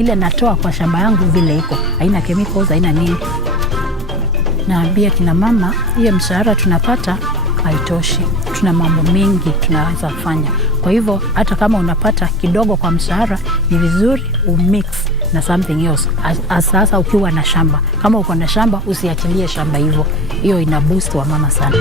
Ile natoa kwa shamba yangu vile iko, haina chemicals, haina nini. Naambia kina mama, hiyo mshahara tunapata haitoshi. Tuna mambo mengi tunaweza kufanya. Kwa hivyo hata kama unapata kidogo kwa mshahara, ni vizuri umix na something else. Sasa ukiwa na shamba, kama uko na shamba usiachilie shamba hivyo. Hiyo ina boost wa mama sana.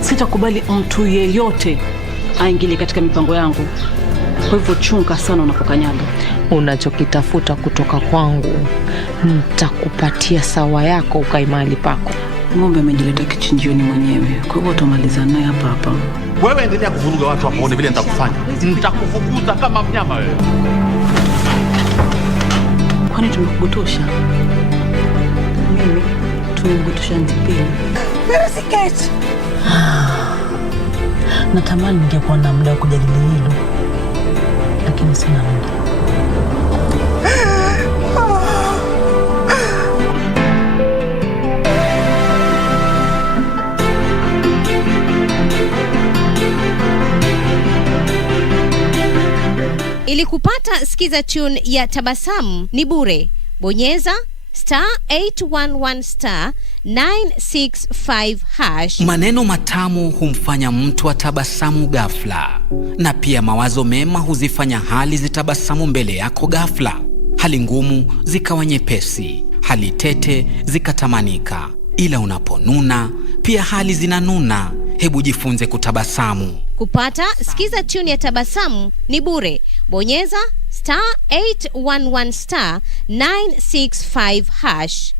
Sitakubali mtu yeyote aingilie katika mipango yangu. Kwa hivyo chunga sana unapokanyaga. Unachokitafuta kutoka kwangu nitakupatia sawa yako ukae mahali pako. Ng'ombe amejileta kichinjioni mwenyewe. Kwa hivyo utamaliza naye hapa hapa. Wewe endelea kuvuruga watu hapo, uone vile nitakufanya. Nitakufukuza kama mnyama wewe. Kwani tumekugotosha? Mimi tumekugotosha ntipini. Where is it? Natamani ningekuwa na muda wa kujadili hilo, lakini sina muda. Ili kupata sikiza tune ya Tabasamu ni bure. Bonyeza *811 *965#. Maneno matamu humfanya mtu atabasamu ghafla, na pia mawazo mema huzifanya hali zitabasamu mbele yako ghafla. Hali ngumu zikawa nyepesi, hali tete zikatamanika. Ila unaponuna pia hali zinanuna. Hebu jifunze kutabasamu. Kupata sikiza tune ya Tabasamu ni bure. Bonyeza *811 *965#.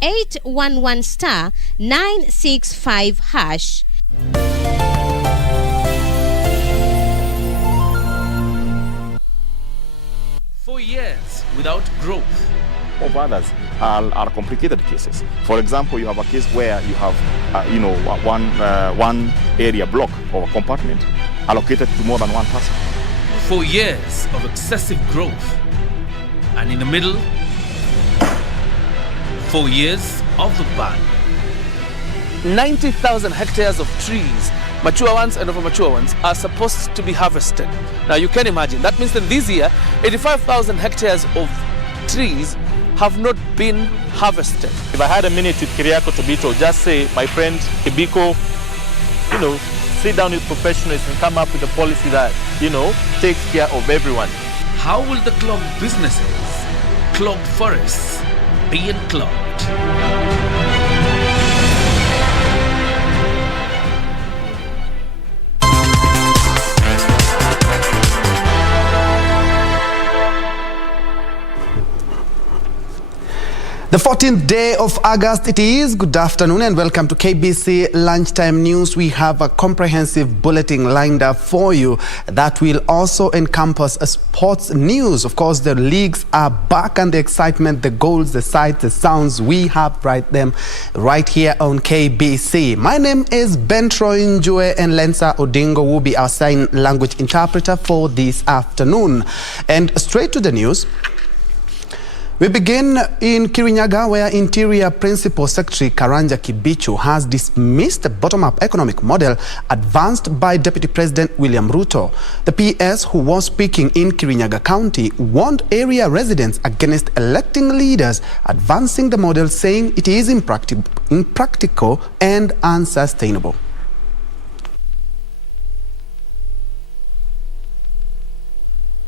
*811 *965#. For years without growth. Of others are complicated cases. For example, you have a case where you have, one area block or compartment allocated to more than one person. 4 years of excessive growth, and in the middle, 4 years of the ban. 90,000 hectares of trees, mature ones and over-mature ones, are supposed to be harvested. Now you can imagine, that means that this year, 85,000 hectares of trees have not been harvested. If I had a minute with Kiriako Tobito, just say, my friend Kibiko, sit down with professionals and come up with a policy that, takes care of everyone. How will the clogged businesses, clogged forests, be unclogged? The 14th day of August it is. Good afternoon and welcome to KBC Lunchtime News. We have a comprehensive bulletin lined up for you that will also encompass sports news. Of course, the leagues are back and the excitement, the goals, the sights, the sounds, we have them right here on KBC. My name is Njur and Lensa Odingo will be our sign language interpreter for this afternoon. And straight to the news. We begin in Kirinyaga, where Interior Principal Secretary Karanja Kibichu has dismissed the bottom-up economic model advanced by Deputy President William Ruto. The PS, who was speaking in Kirinyaga County, warned area residents against electing leaders advancing the model, saying it is impractical and unsustainable.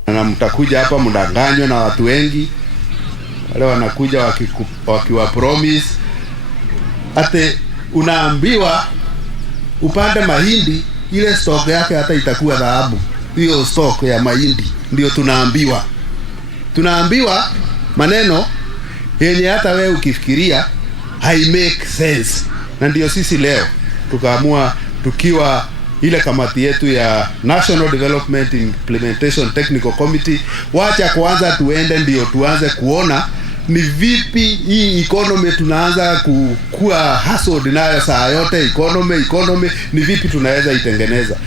Na mtakuja hapa mdanganywa na watu wengi. Wale wanakuja wakiwa promise ate unaambiwa upande mahindi ile stock yake hata itakuwa dhahabu. Hiyo stock ya mahindi ndio tunaambiwa maneno yenye hata wewe ukifikiria hai make sense. Na ndio sisi leo tukaamua tukiwa ile kamati yetu ya National Development Implementation Technical Committee, wacha kwanza tuende ndio tuanze kuona ni vipi hii economy tunaanza kukua hustled nayo saa yote. Economy ni vipi tunaweza itengeneza.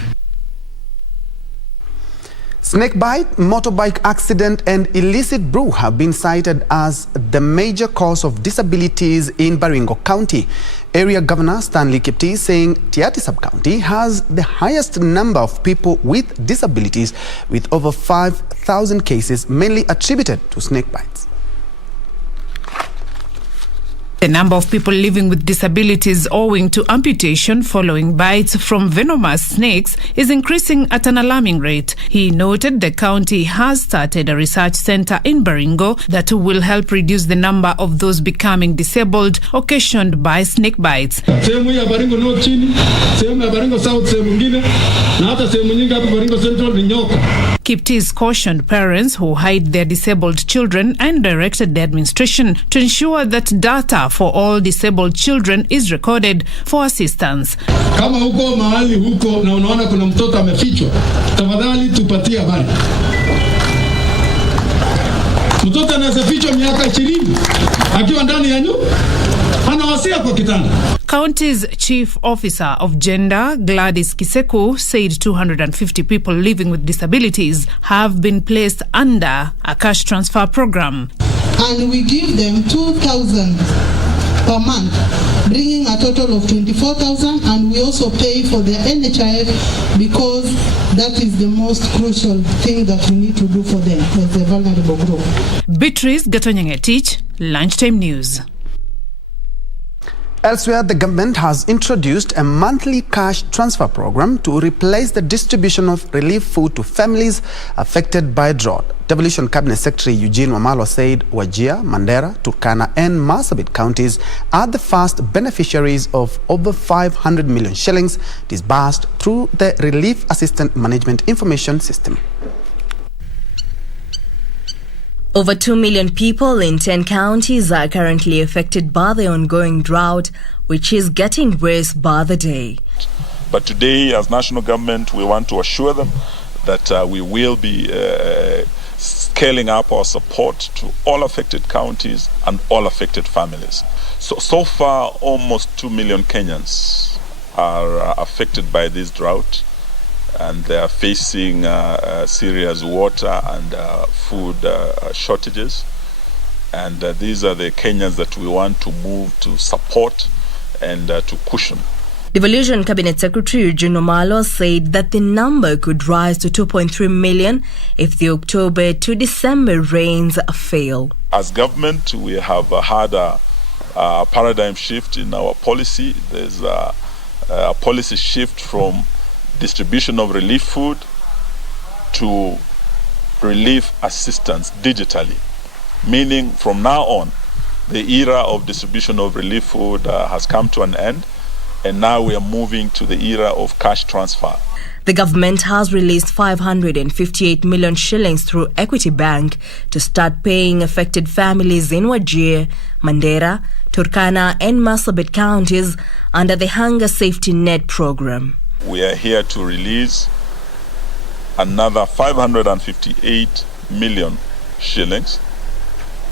Snakebite, motorbike accident and illicit brew have been cited as the major cause of disabilities in Baringo County. Area Governor Stanley Kiptee saying Tiaty Sub-County has the highest number of people with disabilities, with over 5,000 cases mainly attributed to snake bites. The number of people living with disabilities owing to amputation following bites from venomous snakes is increasing at an alarming rate. He noted the county has started a research center in Baringo that will help reduce the number of those becoming disabled occasioned by snake bites. Sehemu ya Baringo North chini, sehemu ya Baringo South sehemu nyingine, na hata sehemu nyingi hapa Baringo Central ni nyoka. Kiptee cautioned parents who hide their disabled children and directed the administration to ensure that data for all disabled children is recorded for assistance. Kama huko mahali huko na unaona kuna mtoto amefichwa, tafadhali tupatie habari. Mtoto anayefichwa miaka 20 akiwa ndani ya nyumba anawasia kwa kitanda. County's Chief Officer of Gender, Gladys Kiseku, said 250 people living with disabilities have been placed under a cash transfer program. And we give them 2,000 per month, bringing a total of 24,000, and we also pay for their NHIF because that is the most crucial thing that we need to do for them as a vulnerable group. Beatrice Gatonyangetich, Lunchtime News. Elsewhere, the government has introduced a monthly cash transfer program to replace the distribution of relief food to families affected by drought. Devolution Cabinet Secretary Eugene Wamalo said Wajir, Mandera, Turkana and Marsabit counties are the first beneficiaries of over 500 million shillings disbursed through the Relief Assistance Management Information System. Over 2 million people in 10 counties are currently affected by the ongoing drought, which is getting worse by the day. But today, as national government, we want to assure them that we will be scaling up our support to all affected counties and all affected families. So far, almost 2 million Kenyans are affected by this drought, and they are facing serious water and food shortages. And these are the Kenyans that we want to move to support and to cushion. Devolution Cabinet Secretary Eugene Wamalo said that the number could rise to 2.3 million if the October to December rains fail. As government, we have had a paradigm shift in our policy. There's a policy shift from distribution of relief food to relief assistance digitally, meaning from now on the era of distribution of relief food has come to an end, and now we are moving to the era of cash transfer. The government has released 558 million shillings through Equity Bank to start paying affected families in Wajir, Mandera, Turkana and Marsabit counties under the Hunger Safety Net program. We are here to release another 558 million shillings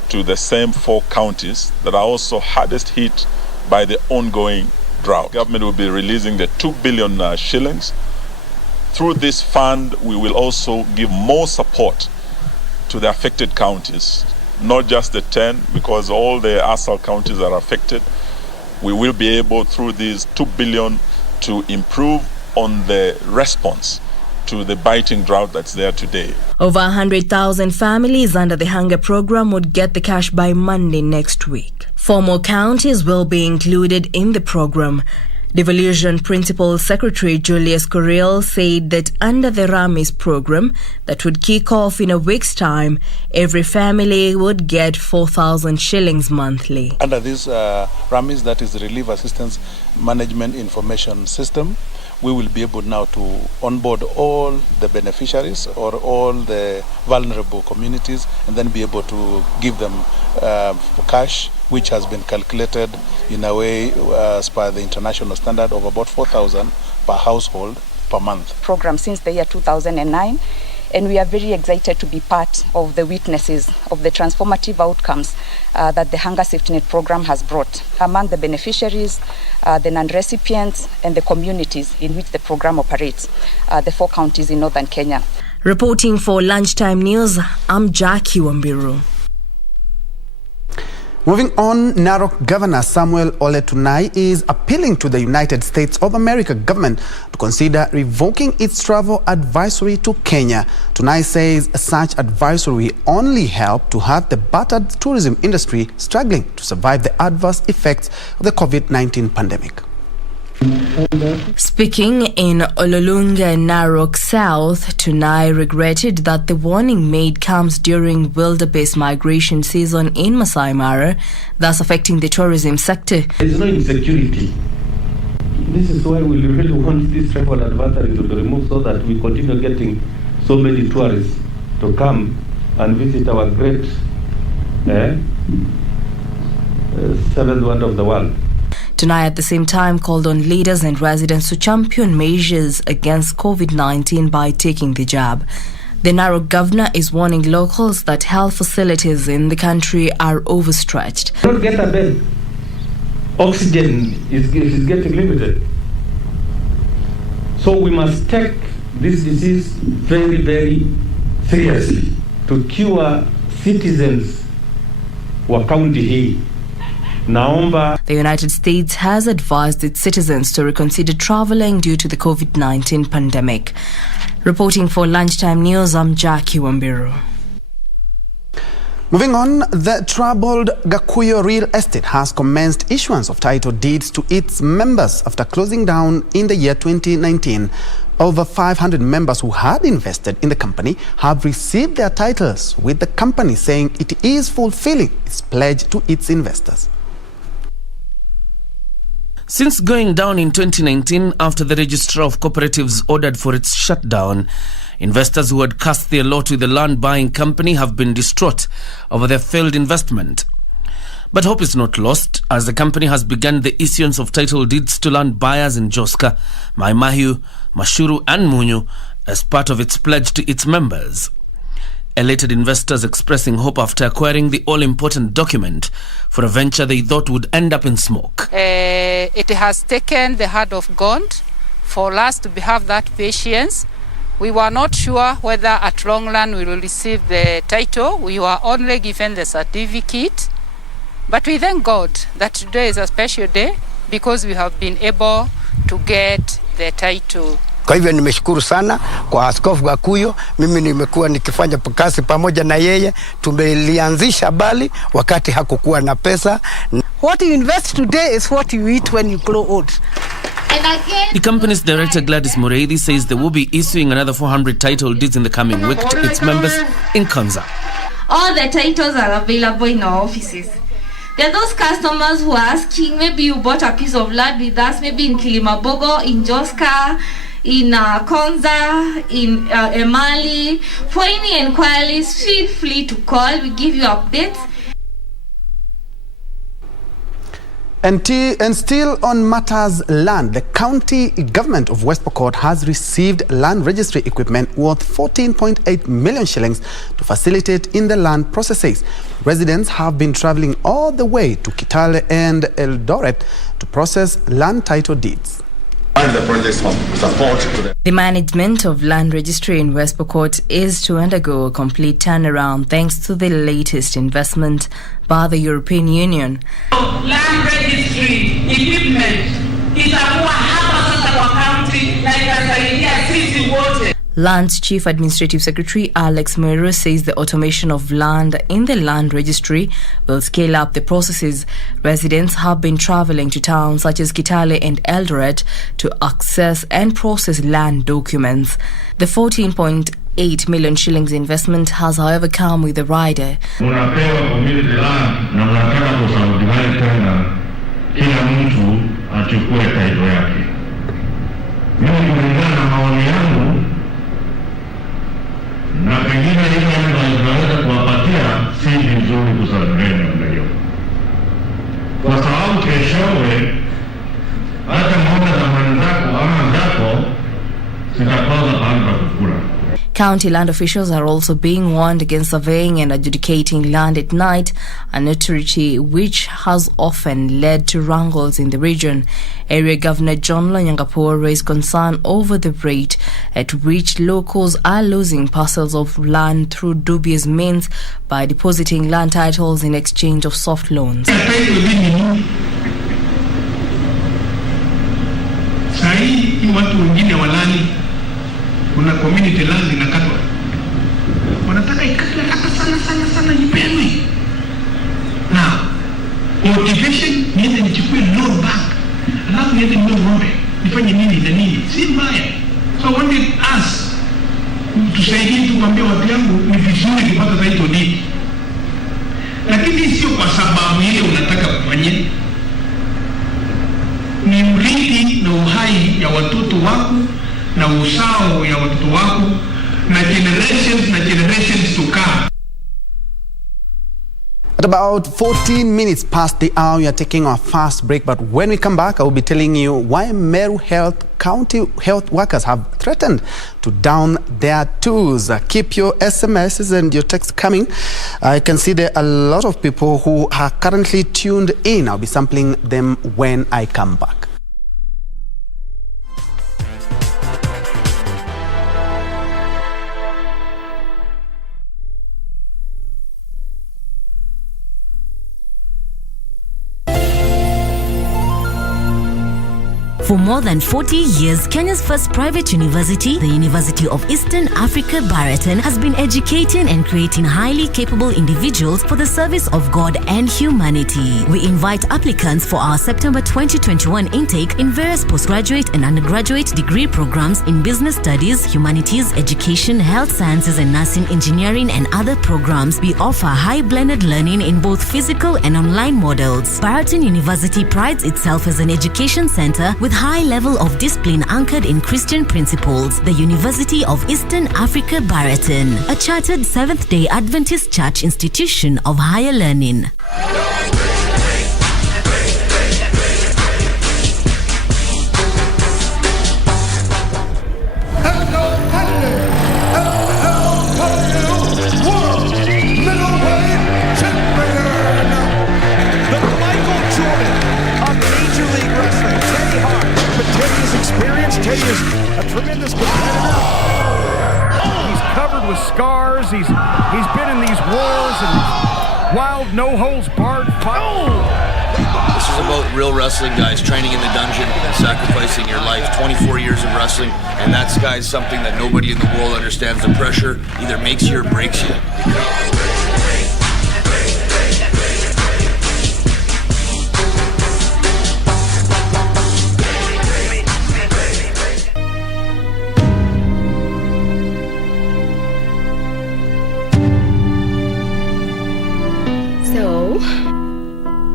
to the same 4 counties that are also hardest hit by the ongoing drought. Government will be releasing the 2 billion shillings. Through this fund, we will also give more support to the affected counties, not just the 10, because all the ASAL counties are affected. We will be able, through these 2 billion, to improve on the response to the biting drought that's there today. Over 100,000 families under the hunger program would get the cash by Monday next week. 4 more counties will be included in the program. Devolution Principal Secretary Julius Correal said that under the RAMIS program that would kick off in a week's time, every family would get 4,000 shillings monthly. Under this RAMIS, that is the Relief Assistance Management Information System, we will be able now to onboard all the beneficiaries or all the vulnerable communities and then be able to give them cash, which has been calculated in a way as per the international standard of about 4,000 per household per month. Program since the year 2009, and we are very excited to be part of the witnesses of the transformative outcomes that the Hunger Safety Net program has brought among the beneficiaries, the non-recipients, and the communities in which the program operates, the 4 counties in northern Kenya. Reporting for Lunchtime News, I'm Jackie Wambiru. Moving on, Narok Governor Samuel Ole Tunai is appealing to the United States of America government to consider revoking its travel advisory to Kenya. Tunai says such advisory only help to hurt the battered tourism industry struggling to survive the adverse effects of the COVID-19 pandemic. Speaking in Ololunga, Narok South, Tunai regretted that the warning made comes during wildebeest migration season in Masai Mara, thus affecting the tourism sector. There is no insecurity. This is why we really want this travel advisory to be removed so that we continue getting so many tourists to come and visit our great seventh wonder of the world. Tunai at the same time called on leaders and residents to champion measures against COVID-19 by taking the jab. The Narok governor is warning locals that health facilities in the country are overstretched. Don't get a bed. Oxygen is getting limited. So we must take this disease very, very seriously to cure citizens wa county hii. The United States has advised its citizens to reconsider traveling due to the COVID-19 pandemic. Reporting for Lunchtime News, I'm Jackie Wambiru. Moving on, the troubled Gakuyu Real Estate has commenced issuance of title deeds to its members after closing down in the year 2019. Over 500 members who had invested in the company have received their titles, with the company saying it is fulfilling its pledge to its investors. Since going down in 2019 after the Registrar of Cooperatives ordered for its shutdown, investors who had cast their lot with the land buying company have been distraught over their failed investment. But hope is not lost, as the company has begun the issuance of title deeds to land buyers in Joska, Mai Mahiu, Mashuru and Munyu as part of its pledge to its members. Elated investors expressing hope after acquiring the all-important document for a venture they thought would end up in smoke. It has taken the heart of God for us to have that patience. We were not sure whether at long run we will receive the title. We were only given the certificate. But we thank God that today is a special day because we have been able to get the title. Kwa hivyo nimeshukuru sana kwa Askofu Gakuyu. Mimi nimekuwa nikifanya kazi pamoja na yeye. Tumelianzisha bali wakati hakukuwa na pesa. What you invest today is what you eat when you grow old. The company's director Gladys Mureithi says they will be issuing another 400 title deeds in the coming week to its members in Kanza. All the titles are available in our offices. There are those customers who are asking, maybe you bought a piece of land with us, maybe in Kilimabogo, in Joska, in Konza, in Emali. For any inquiries, feel free to call. We give you updates. And still on matters land, the county government of West Pokot has received land registry equipment worth 14.8 million shillings to facilitate in the land processes. Residents have been traveling all the way to Kitale and Eldoret to process land title deeds. The management of land registry in West Pokot is to undergo a complete turnaround thanks to the latest investment by the European Union. Land registry equipment itakuwa hapa sasa kwa county na itasaidia sisi wote. Land's Chief Administrative Secretary Alex Meru says the automation of land in the land registry will scale up the processes. Residents have been traveling to towns such as Kitale and Eldoret to access and process land documents. The 14.8 million shillings investment has however come with a rider. Unapewa community land na unataka kusubdivide tena, kila mtu achukue title yake. Mimi kulingana na maoni yangu na pengine ile ambayo tunaweza kuwapatia si vizuri kusafiri namna hiyo, kwa sababu keshowe hata mmoja za mwenzako ama zako zitakosa pahali pa kukula. County land officials are also being warned against surveying and adjudicating land at night, an activity which has often led to wrangles in the region. Area Governor John Lonyangapuo raised concern over the rate at which locals are losing parcels of land through dubious means by depositing land titles in exchange of soft loans. Watu wengine walali, kuna community land inakatwa, wanataka ikatwe hata sana ipewe. Now motivation niende nichukue loan back, alafu niende ng'ombe nifanye nini na nini, si mbaya. So I wanted us tusaidie, tukwambie watu yangu ni vizuri kupata title deed, lakini sio kwa sababu ile unataka kufanyia. Ni mridi na uhai ya watoto wako na usao ya watoto wako na generations to come. At about 14 minutes past the hour, we are taking our first break. But when we come back, I will be telling you why Meru County health workers have threatened to down their tools. Keep your SMSs and your texts coming. I can see there are a lot of people who are currently tuned in. I'll be sampling them when I come back. For more than 40 years, Kenya's first private university, the University of Eastern Africa, Baraton, has been educating and creating highly capable individuals for the service of God and humanity. We invite applicants for our September 2021 intake in various postgraduate and undergraduate degree programs in business studies, humanities, education, health sciences and nursing, engineering and other programs. We offer high blended learning in both physical and online models. Baraton University prides itself as an education center with high level of discipline anchored in Christian principles. The University of Eastern Africa, Baraton, a chartered Seventh-day Adventist Church institution of higher learning. A tremendous competitor. He's covered with scars. He's been in these wars and wild no-holds-barred fight. This is about real wrestling, guys. Training in the dungeon, sacrificing your life. 24 years of wrestling, and that's, guys, something that nobody in the world understands. The pressure either makes you or breaks you.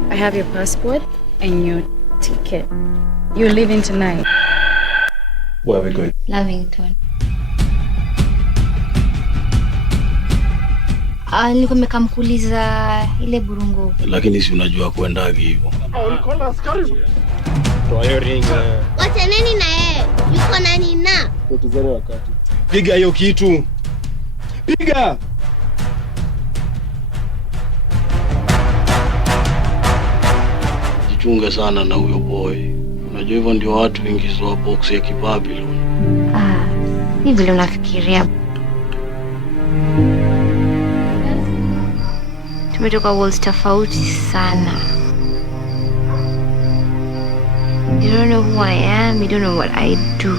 I have your passport and your ticket. You're leaving tonight. Where are we going? Lavington. Nilikuwa nimekamkuuliza ile burungu. Lakini si unajua kuendagi hivyo. Ulikuwa askari. Toa hiyo ring. Wacha nini na yeye? Yuko na nina. Tutuzane wakati. Piga hiyo kitu. Piga. Jichunge sana na huyo boy. Unajua hivyo ndio watu wengizwa box ya Kibabylon. Ni vile unafikiria. Tumetoka worlds tofauti sana. You don't know who I am, you don't know what I do.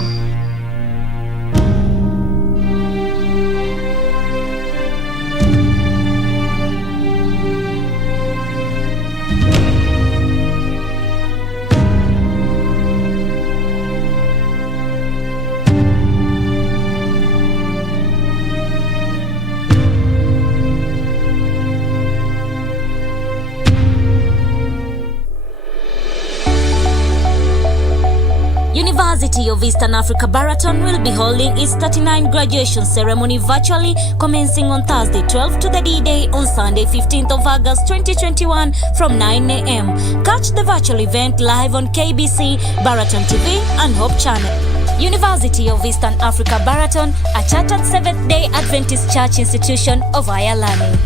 University of Eastern Africa Baraton will be holding its 39th graduation ceremony virtually, commencing on Thursday 12th to the D-Day on Sunday 15th of August 2021 from 9 a.m. Catch the virtual event live on KBC, Baraton TV and Hope Channel. University of Eastern Africa Baraton, a chartered Seventh-day Adventist Church institution of higher learning.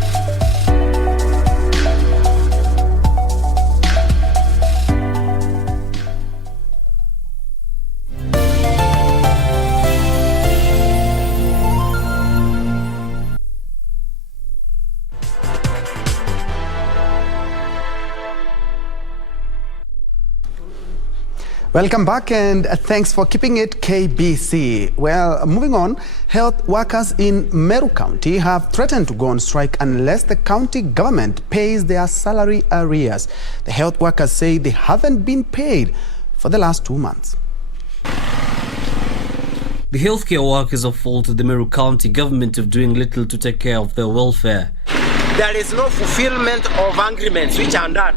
Welcome back and thanks for keeping it KBC. Well, moving on, health workers in Meru County have threatened to go on strike unless the county government pays their salary arrears. The health workers say they haven't been paid for the last 2 months. The healthcare workers have faulted the Meru County government of doing little to take care of their welfare. There is no fulfillment of agreements which are done.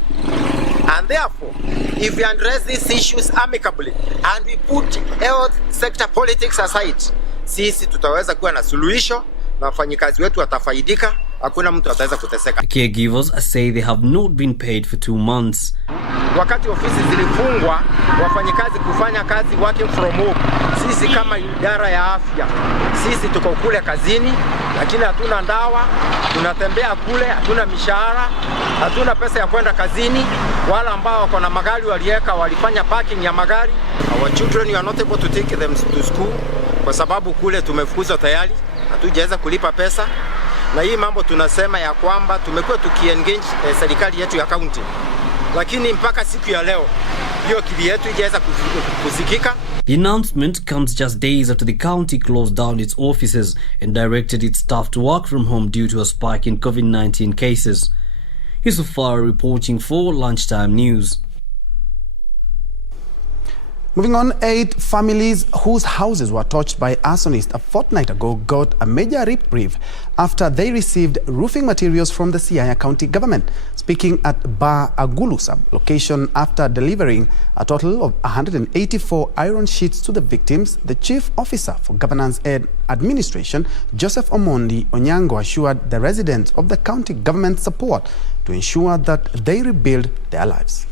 And therefore, if we address these issues amicably and we put health sector politics aside, sisi tutaweza kuwa na suluhisho na wafanyikazi wetu watafaidika, hakuna mtu ataweza kuteseka. The caregivers say they have not been paid for 2 months. Wakati ofisi zilifungwa, wafanyikazi kufanya kazi working from home. Sisi kama idara ya afya, sisi tuko kule kazini, lakini hatuna ndawa, tunatembea kule, hatuna mishahara, hatuna pesa ya kwenda kazini. Wala ambao wako na magari walifanya parking ya magari. Our children are not able to take them to school kwa sababu kule tumefukuzwa tayari, hatujaweza kulipa pesa. Na hii mambo tunasema ya kwamba tumekuwa tukiengage serikali yetu ya county. Lakini mpaka siku ya leo hiyo kili yetu haijaweza kusikika. The announcement comes just days after the county closed down its offices and directed its staff to work from home due to a spike in COVID-19 cases. Yusufar reporting for Lunchtime News. Moving on, 8 families whose houses were touched by arsonists a fortnight ago got a major reprieve after they received roofing materials from the Siaya County government. Speaking at Ba Agulu sub-location after delivering a total of 184 iron sheets to the victims, the Chief Officer for Governance and Administration, Joseph Omondi Onyango, assured the residents of the county government support to ensure that they rebuild their lives.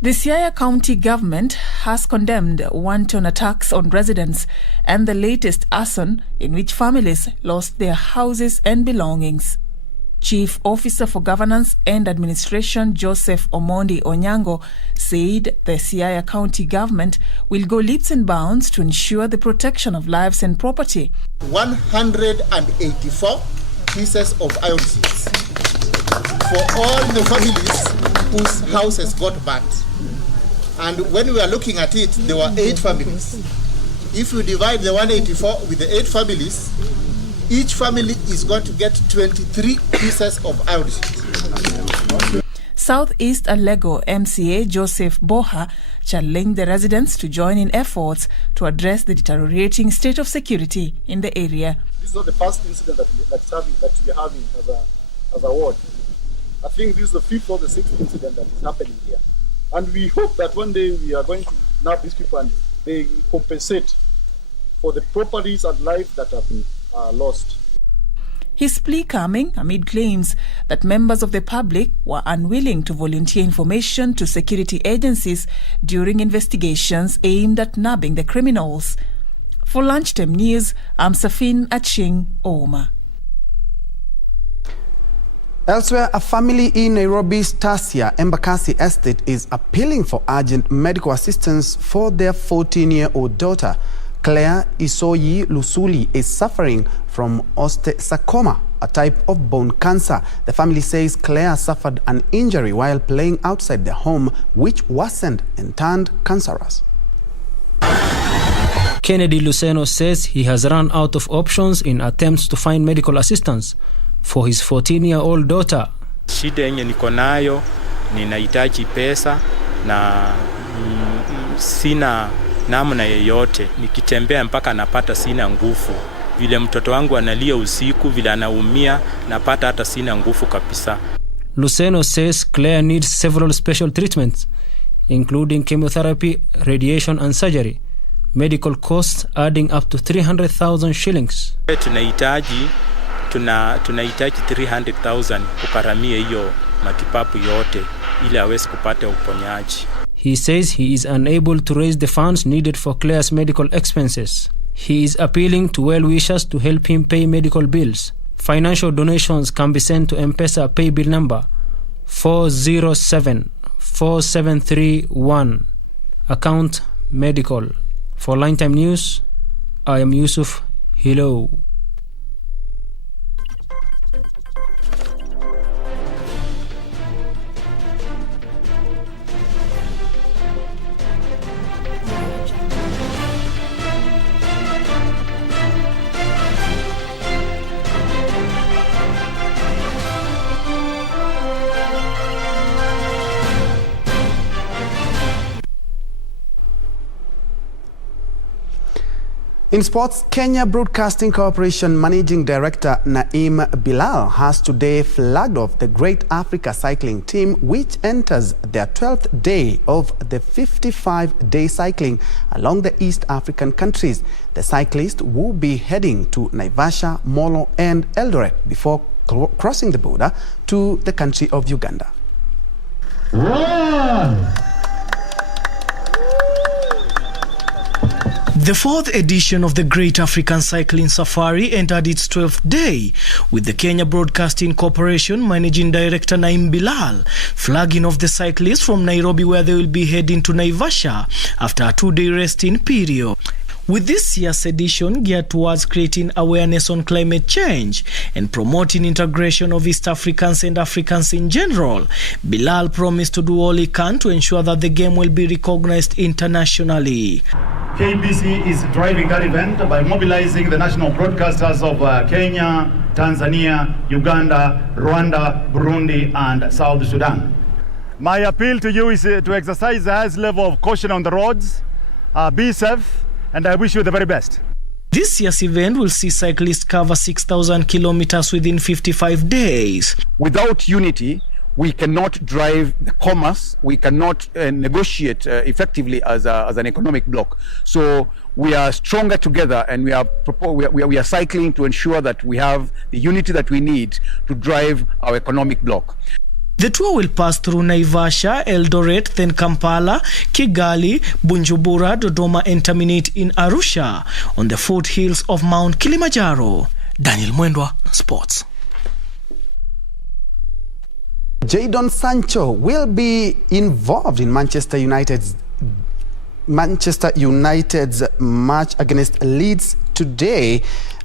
The Siaya County government has condemned wanton attacks on residents and the latest arson in which families lost their houses and belongings. Chief Officer for Governance and Administration Joseph Omondi Onyango said the Siaya County government will go leaps and bounds to ensure the protection of lives and property. 184 pieces of iron sheets for all the families whose houses got burnt. And when we are looking at it, there were 8 families. If you divide the 184 with the 8 families, each family is going to get 23 pieces of iron sheets. Southeast Alego MCA Joseph Boha challenged the residents to join in efforts to address the deteriorating state of security in the area. This is not the first incident that we are having as a ward. I think this is the 5th or the 6th incident that is happening here. And we hope that one day we are going to nab these people and they compensate for the properties and life that have been lost. His plea coming amid claims that members of the public were unwilling to volunteer information to security agencies during investigations aimed at nabbing the criminals. For Lunchtime News, I'm Safin Aching Oma. Elsewhere, a family in Nairobi's Tasia Embakasi Estate is appealing for urgent medical assistance for their 14-year-old daughter. Claire Isoyi Lusuli is suffering from osteosarcoma, a type of bone cancer. The family says Claire suffered an injury while playing outside their home, which worsened and turned cancerous. Kennedy Luceno says he has run out of options in attempts to find medical assistance for his 14-year-old daughter. Shida yenye niko nayo, ninahitaji pesa na sina namna yeyote. Nikitembea mpaka napata sina nguvu. Vile mtoto wangu analia usiku, vile anaumia, napata hata sina nguvu kabisa. Luceno says Claire needs several special treatments, including chemotherapy, radiation and surgery. medical costs adding up to 300,000 shillings. Tunahitaji 300,000 kukaramia hiyo matibabu yote ili aweze kupata uponyaji. He says he is unable to raise the funds needed for Claire's medical expenses. He is appealing to well-wishers to help him pay medical bills. Financial donations can be sent to M-Pesa pay bill number 4074731. Account medical. For Lunchtime News, I am Yusuf. Hello. In sports, Kenya Broadcasting Corporation Managing Director Naim Bilal has today flagged off the Great Africa Cycling Team, which enters their 12th day of the 55-day cycling along the East African countries. The cyclists will be heading to Naivasha, Molo and Eldoret before crossing the border to the country of Uganda. The fourth edition of the Great African Cycling Safari entered its 12th day, with the Kenya Broadcasting Corporation Managing Director Naim Bilal flagging off the cyclists from Nairobi, where they will be heading to Naivasha after a 2-day resting period. With this year's edition geared towards creating awareness on climate change and promoting integration of East Africans and Africans in general, Bilal promised to do all he can to ensure that the game will be recognized internationally. KBC is driving that event by mobilizing the national broadcasters of Kenya, Tanzania, Uganda, Rwanda, Burundi and South Sudan. My appeal to you is to exercise the highest level of caution on the roads, be safe, and I wish you the very best. This year's event will see cyclists cover 6,000 kilometers within 55 days. Without unity, we cannot drive the commerce, we cannot negotiate effectively as an economic bloc. So we are stronger together, and we are cycling to ensure that we have the unity that we need to drive our economic bloc. The tour will pass through Naivasha, Eldoret, then Kampala, Kigali, Bujumbura, Dodoma and terminate in Arusha on the foothills of Mount Kilimanjaro. Daniel Mwendwa, Sports. Jadon Sancho will be involved in Manchester United's match against Leeds today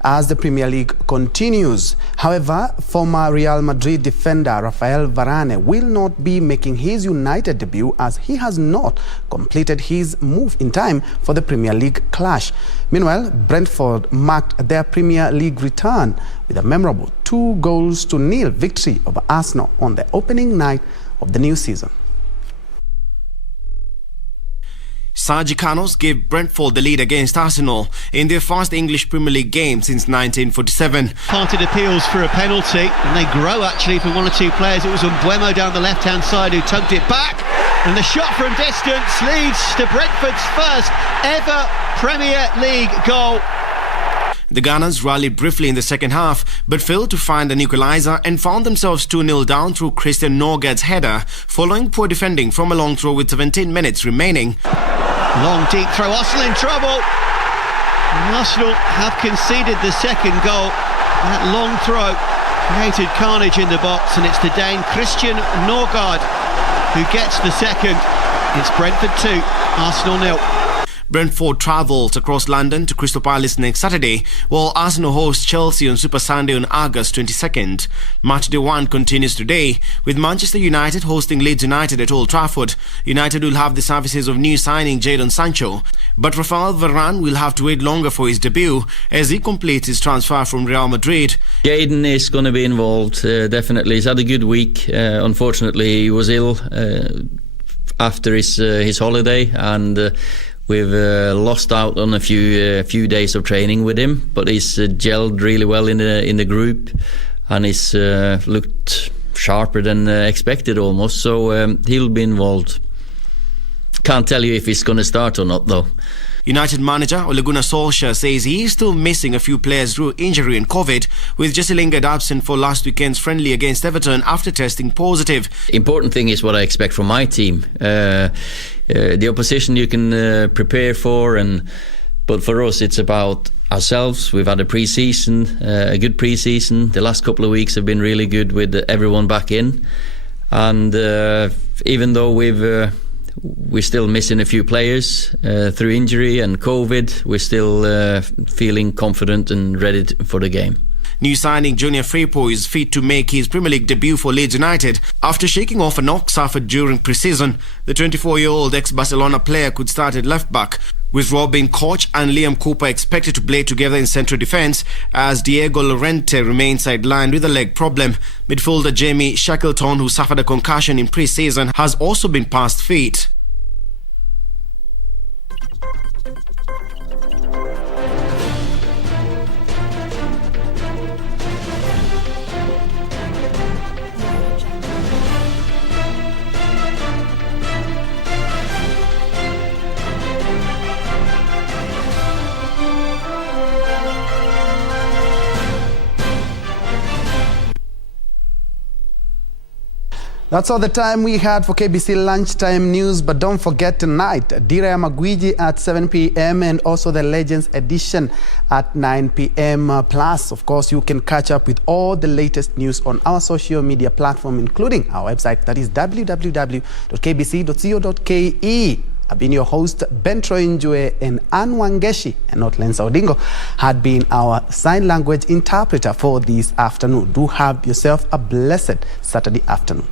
as the Premier League continues. However, former Real Madrid defender Rafael Varane will not be making his United debut as he has not completed his move in time for the Premier League clash. Meanwhile, Brentford marked their Premier League return with a memorable 2-0 victory over Arsenal on the opening night of the new season. Sergio Canos gave Brentford the lead against Arsenal in their first English Premier League game since 1947. Parted appeals for a penalty, and they grow actually from one or two players. It was Mbeumo down the left-hand side who tugged it back, and the shot from distance leads to Brentford's first ever Premier League goal. The Gunners rallied briefly in the second half, but failed to find an equaliser and found themselves 2-0 down through Christian Norgad's header, following poor defending from a long throw with 17 minutes remaining. Long deep throw, Arsenal in trouble. Arsenal have conceded the second goal. That long throw created carnage in the box, and it's the Dane Christian Norgard who gets the second. It's Brentford 2, Arsenal 0. Brentford travels across London to Crystal Palace next Saturday, while Arsenal hosts Chelsea on Super Sunday on August 22nd. Matchday 1 continues today, with Manchester United hosting Leeds United at Old Trafford. United will have the services of new signing Jadon Sancho, but Rafael Varane will have to wait longer for his debut as he completes his transfer from Real Madrid. Jadon is going to be involved, definitely. He's had a good week. Unfortunately, he was ill after his holiday, and we've lost out on a few days of training with him, but he's gelled really well in the group, and he's looked sharper than expected almost. So he'll be involved. Can't tell you if he's going to start or not, though. United manager Ole Gunnar Solskjaer says he is still missing a few players through injury and COVID, with Jesse Lingard absent for last weekend's friendly against Everton after testing positive. Important thing is what I expect from my team. The opposition you can prepare for, but for us it's about ourselves. We've had a pre-season, a good pre-season. The last couple of weeks have been really good with everyone back in, and even though we're still missing a few players through injury and COVID, we're still feeling confident and ready for the game. New signing Junior Firpo is fit to make his Premier League debut for Leeds United. After shaking off a knock suffered during pre-season, the 24-year-old ex-Barcelona player could start at left-back, with Robin Koch and Liam Cooper expected to play together in central defence, as Diego Llorente remains sidelined with a leg problem. Midfielder Jamie Shackleton, who suffered a concussion in pre-season, has also been passed fit. That's all the time we had for KBC Lunchtime News, but don't forget tonight, Dira ya Magwiji at 7 p.m. and also the Legends Edition at 9 p.m. Plus, of course, you can catch up with all the latest news on our social media platform, including our website, that is www.kbc.co.ke. I've been your host, Ben Troy Njur, and Ann Wangeshi and not Lensa Odingo had been our sign language interpreter for this afternoon. Do have yourself a blessed Saturday afternoon.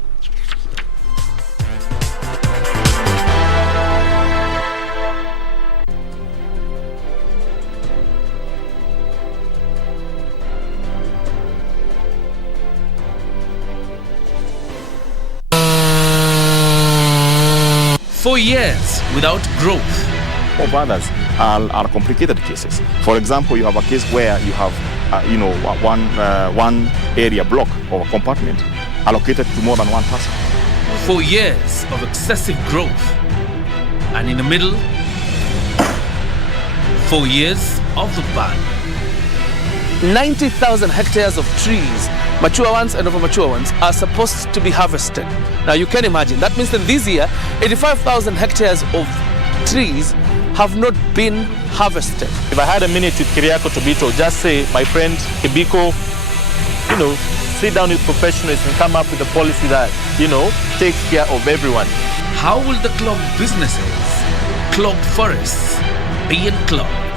For years without growth. Of others are complicated cases. For example, you have a case where you have, one area block or compartment allocated to more than one person. 4 years of excessive growth, and in the middle, 4 years of the ban. 90,000 hectares of trees, mature ones and over-mature ones, are supposed to be harvested. Now you can imagine, that means that this year, 85,000 hectares of trees have not been harvested. If I had a minute with Kiriako Tobito, just say, my friend Kibiko, sit down with professionals and come up with a policy that, takes care of everyone. How will the clogged businesses, clogged forests, be unclogged?